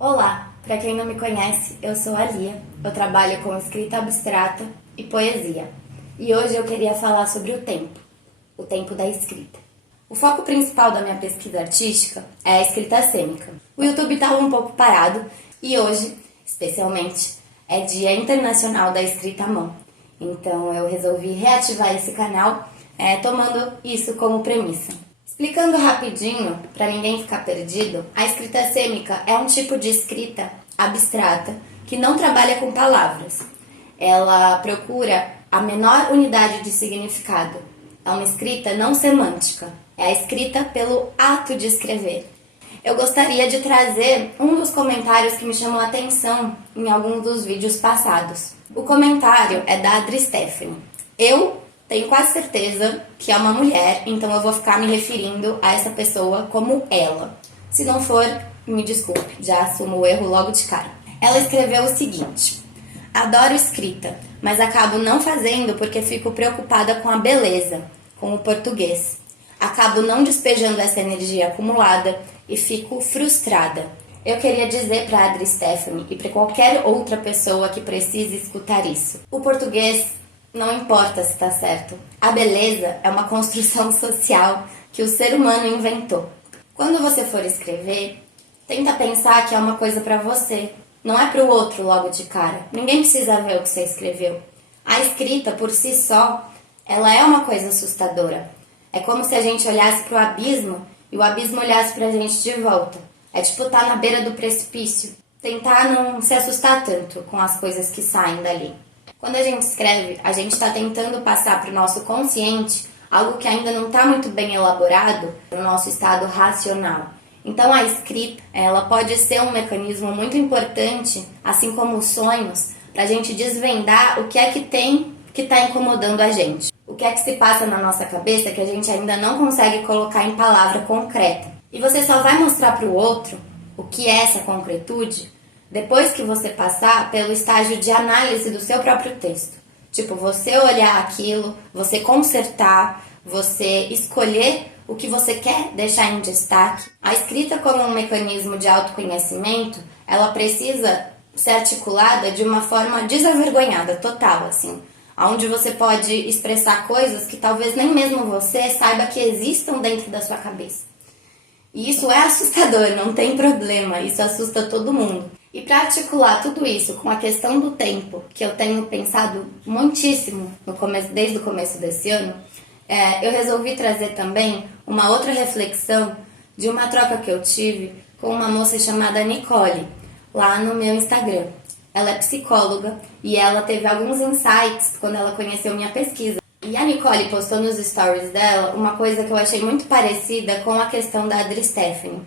Olá, para quem não me conhece, eu sou a Lia, eu trabalho com escrita abstrata e poesia. E hoje eu queria falar sobre o tempo da escrita. O foco principal da minha pesquisa artística é a escrita cênica. O YouTube estava um pouco parado e hoje, especialmente, é Dia Internacional da Escrita à Mão. Então eu resolvi reativar esse canal tomando isso como premissa. Explicando rapidinho, para ninguém ficar perdido, a escrita cênica é um tipo de escrita abstrata que não trabalha com palavras. Ela procura a menor unidade de significado. É uma escrita não semântica, é a escrita pelo ato de escrever. Eu gostaria de trazer um dos comentários que me chamou a atenção em alguns dos vídeos passados. O comentário é da Adri Stephanie. Eu tenho quase certeza que é uma mulher, então eu vou ficar me referindo a essa pessoa como ela. Se não for, me desculpe, já assumo o erro logo de cara. Ela escreveu o seguinte: adoro escrita, mas acabo não fazendo porque fico preocupada com a beleza, com o português. Acabo não despejando essa energia acumulada e fico frustrada. Eu queria dizer para a Adri Stephanie e para qualquer outra pessoa que precise escutar isso: o português não importa se está certo. A beleza é uma construção social que o ser humano inventou. Quando você for escrever, tenta pensar que é uma coisa para você, não é para o outro logo de cara. Ninguém precisa ver o que você escreveu. A escrita, por si só, ela é uma coisa assustadora. É como se a gente olhasse para o abismo e o abismo olhasse para a gente de volta. É tipo estar na beira do precipício. Tentar não se assustar tanto com as coisas que saem dali. Quando a gente escreve, a gente está tentando passar para o nosso consciente algo que ainda não está muito bem elaborado no nosso estado racional. Então a escrita, ela pode ser um mecanismo muito importante, assim como os sonhos, para a gente desvendar o que é que tem que está incomodando a gente. O que é que se passa na nossa cabeça que a gente ainda não consegue colocar em palavra concreta. E você só vai mostrar para o outro o que é essa concretude depois que você passar pelo estágio de análise do seu próprio texto. Tipo, você olhar aquilo, você consertar, você escolher o que você quer deixar em destaque. A escrita como um mecanismo de autoconhecimento, ela precisa ser articulada de uma forma desavergonhada, total, assim. Onde você pode expressar coisas que talvez nem mesmo você saiba que existam dentro da sua cabeça. E isso é assustador, não tem problema, isso assusta todo mundo. E para articular tudo isso com a questão do tempo, que eu tenho pensado muitíssimo desde o começo desse ano, eu resolvi trazer também uma outra reflexão de uma troca que eu tive com uma moça chamada Nicole, lá no meu Instagram. Ela é psicóloga e ela teve alguns insights quando ela conheceu minha pesquisa. E a Nicole postou nos stories dela uma coisa que eu achei muito parecida com a questão da Adri Stephanie.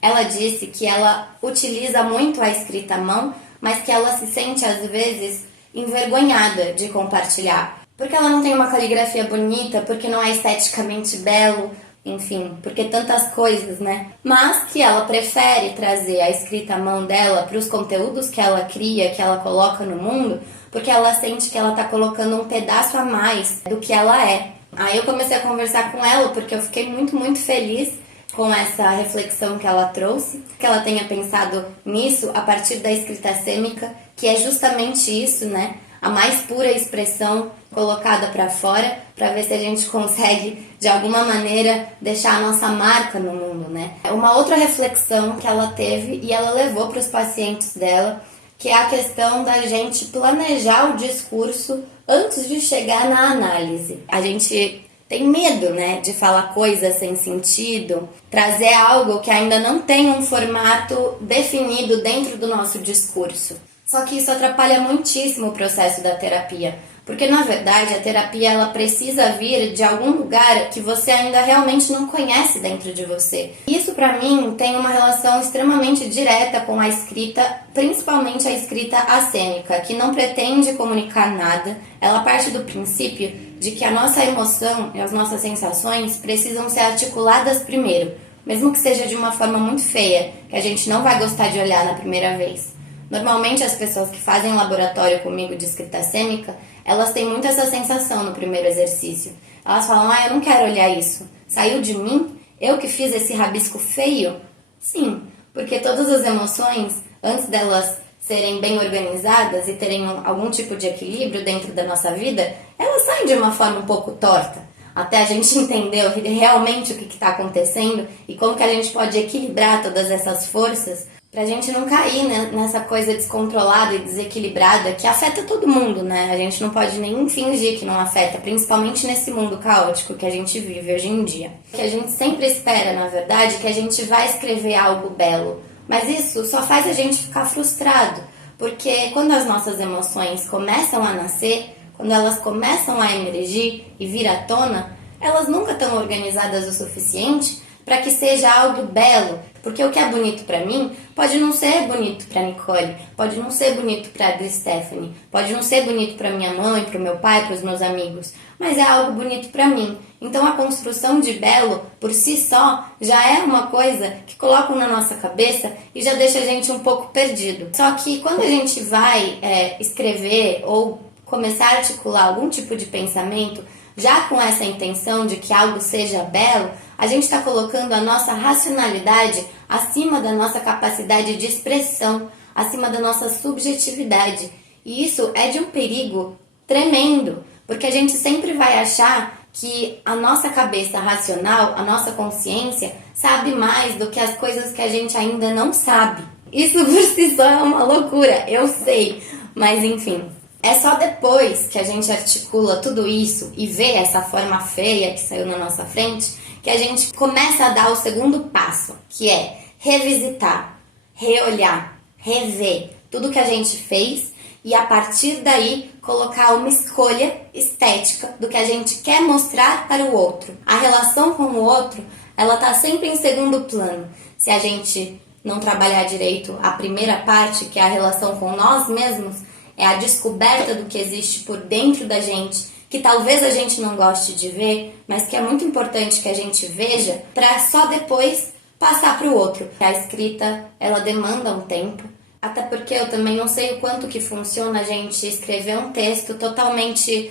Ela disse que ela utiliza muito a escrita à mão, mas que ela se sente às vezes envergonhada de compartilhar. Porque ela não tem uma caligrafia bonita, porque não é esteticamente belo, enfim, porque tantas coisas, né? Mas que ela prefere trazer a escrita à mão dela para os conteúdos que ela cria, que ela coloca no mundo, porque ela sente que ela está colocando um pedaço a mais do que ela é. Aí eu comecei a conversar com ela, porque eu fiquei muito, muito feliz com essa reflexão que ela trouxe, que ela tenha pensado nisso a partir da escrita cênica, que é justamente isso, né? A mais pura expressão colocada para fora, para ver se a gente consegue, de alguma maneira, deixar a nossa marca no mundo, né? Uma outra reflexão que ela teve e ela levou para os pacientes dela, que é a questão da gente planejar o discurso antes de chegar na análise. A gente tem medo, né, de falar coisas sem sentido, trazer algo que ainda não tem um formato definido dentro do nosso discurso. Só que isso atrapalha muitíssimo o processo da terapia, porque na verdade a terapia ela precisa vir de algum lugar que você ainda realmente não conhece dentro de você. Isso para mim tem uma relação extremamente direta com a escrita, principalmente a escrita acênica, que não pretende comunicar nada. Ela parte do princípio de que a nossa emoção e as nossas sensações precisam ser articuladas primeiro, mesmo que seja de uma forma muito feia, que a gente não vai gostar de olhar na primeira vez. Normalmente as pessoas que fazem laboratório comigo de escrita cênica, elas têm muito essa sensação no primeiro exercício. Elas falam, eu não quero olhar isso. Saiu de mim? Eu que fiz esse rabisco feio? Sim, Porque todas as emoções, antes delas serem bem organizadas e terem algum tipo de equilíbrio dentro da nossa vida, elas saem de uma forma um pouco torta. Até a gente entender realmente o que está acontecendo e como que a gente pode equilibrar todas essas forças pra gente não cair nessa coisa descontrolada e desequilibrada que afeta todo mundo, né? A gente não pode nem fingir que não afeta, principalmente nesse mundo caótico que a gente vive hoje em dia. Que a gente sempre espera, na verdade, que a gente vai escrever algo belo, mas isso só faz a gente ficar frustrado, porque quando as nossas emoções começam a nascer, quando elas começam a emergir e vir à tona, elas nunca estão organizadas o suficiente para que seja algo belo, porque o que é bonito para mim pode não ser bonito para Nicole, pode não ser bonito para a Stephanie, pode não ser bonito para minha mãe, para o meu pai, para os meus amigos, mas é algo bonito para mim. Então a construção de belo por si só já é uma coisa que colocam na nossa cabeça e já deixa a gente um pouco perdido. Só que quando a gente vai escrever ou começar a articular algum tipo de pensamento, já com essa intenção de que algo seja belo, a gente está colocando a nossa racionalidade acima da nossa capacidade de expressão, acima da nossa subjetividade. E isso é de um perigo tremendo, porque a gente sempre vai achar que a nossa cabeça racional, a nossa consciência, sabe mais do que as coisas que a gente ainda não sabe. Isso por si só é uma loucura, eu sei, mas enfim. É só depois que a gente articula tudo isso e vê essa forma feia que saiu na nossa frente, que a gente começa a dar o segundo passo, que é revisitar, reolhar, rever tudo que a gente fez e a partir daí colocar uma escolha estética do que a gente quer mostrar para o outro. A relação com o outro, ela tá sempre em segundo plano. Se a gente não trabalhar direito a primeira parte, que é a relação com nós mesmos, é a descoberta do que existe por dentro da gente, que talvez a gente não goste de ver, mas que é muito importante que a gente veja, para só depois passar para o outro. A escrita, ela demanda um tempo, até porque eu também não sei o quanto que funciona a gente escrever um texto totalmente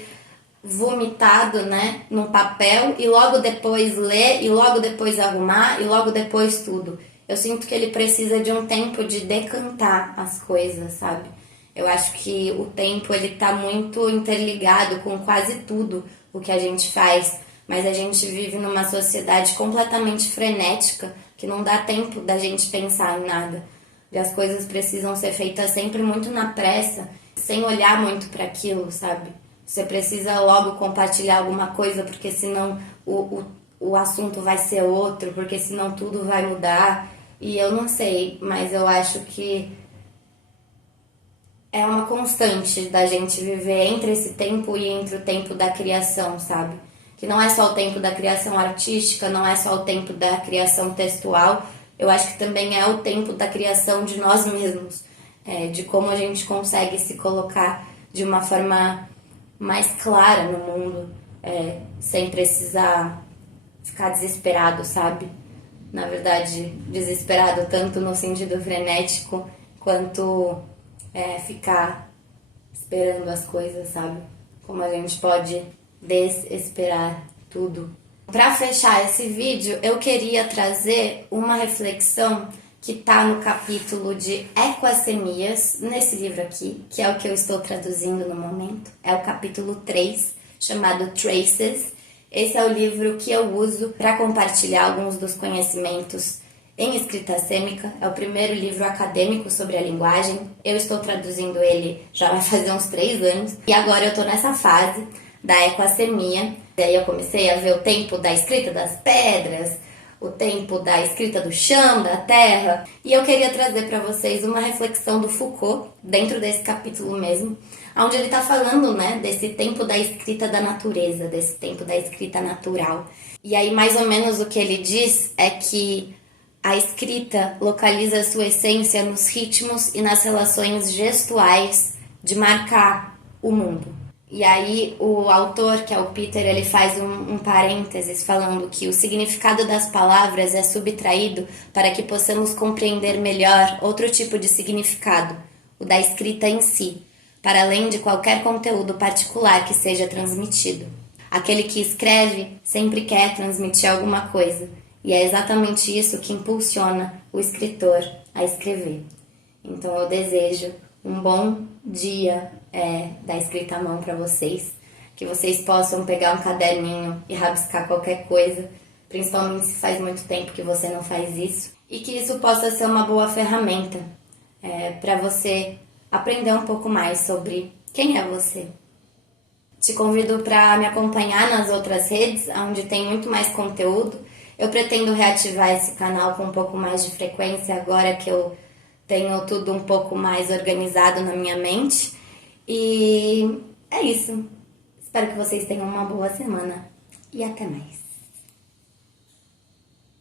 vomitado, né, num papel e logo depois ler, e logo depois arrumar, e logo depois tudo. Eu sinto que ele precisa de um tempo de decantar as coisas, sabe? Eu acho que o tempo ele tá muito interligado com quase tudo o que a gente faz, mas a gente vive numa sociedade completamente frenética que não dá tempo da gente pensar em nada. E as coisas precisam ser feitas sempre muito na pressa, sem olhar muito para aquilo, sabe? Você precisa logo compartilhar alguma coisa, porque senão o assunto vai ser outro, porque senão tudo vai mudar. E eu não sei, mas eu acho que é uma constante da gente viver entre esse tempo e entre o tempo da criação, sabe? Que não é só o tempo da criação artística, não é só o tempo da criação textual, eu acho que também é o tempo da criação de nós mesmos, de como a gente consegue se colocar de uma forma mais clara no mundo, sem precisar ficar desesperado, sabe? Na verdade, desesperado tanto no sentido frenético, quanto ficar esperando as coisas, sabe? Como a gente pode desesperar tudo. Para fechar esse vídeo, eu queria trazer uma reflexão que tá no capítulo de Equassemias, nesse livro aqui, que é o que eu estou traduzindo no momento. É o capítulo 3, chamado Traces. Esse é o livro que eu uso para compartilhar alguns dos conhecimentos em escrita sêmica. É o primeiro livro acadêmico sobre a linguagem. Eu estou traduzindo ele já vai fazer uns 3 anos. E agora eu estou nessa fase da equassemia. E aí eu comecei a ver o tempo da escrita das pedras, o tempo da escrita do chão, da terra. E eu queria trazer para vocês uma reflexão do Foucault, dentro desse capítulo mesmo, onde ele está falando, né, desse tempo da escrita da natureza, desse tempo da escrita natural. E aí, mais ou menos, o que ele diz é que a escrita localiza sua essência nos ritmos e nas relações gestuais de marcar o mundo. E aí o autor, que é o Peter, ele faz um parênteses falando que o significado das palavras é subtraído para que possamos compreender melhor outro tipo de significado, o da escrita em si, para além de qualquer conteúdo particular que seja transmitido. Aquele que escreve sempre quer transmitir alguma coisa, E é exatamente isso que impulsiona o escritor a escrever. Então eu desejo um bom dia da escrita à mão para vocês, que vocês possam pegar um caderninho e rabiscar qualquer coisa, principalmente se faz muito tempo que você não faz isso, e que isso possa ser uma boa ferramenta para você aprender um pouco mais sobre quem é você. Te convido para me acompanhar nas outras redes, onde tem muito mais conteúdo. Eu pretendo reativar esse canal com um pouco mais de frequência agora que eu tenho tudo um pouco mais organizado na minha mente. E é isso. Espero que vocês tenham uma boa semana e até mais.